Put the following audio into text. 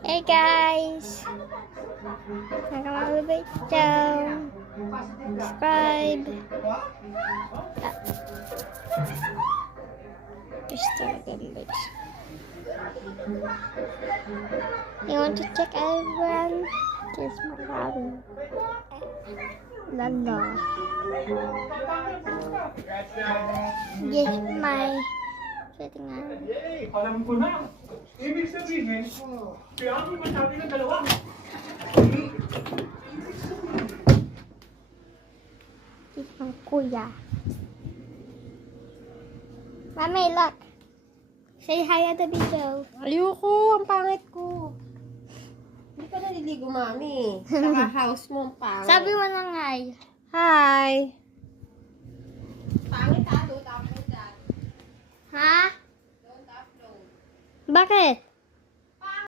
Hey guys! Nakamababay down. Subscribe. Gusto guys. You want to check everyone? Kiss my daddy. Lala. Yes, my setting on. Alam ko na. Ibig sabihin, kaya ako masabi ng dalawa. Kiss my kuya. Mami, look. Say hi at the video. Ayoko, ang pangit ko. Hindi ka naliligo, mami. Saka house mo ang pangit. Sabi mo na nga. Hi! Ha? Bakit?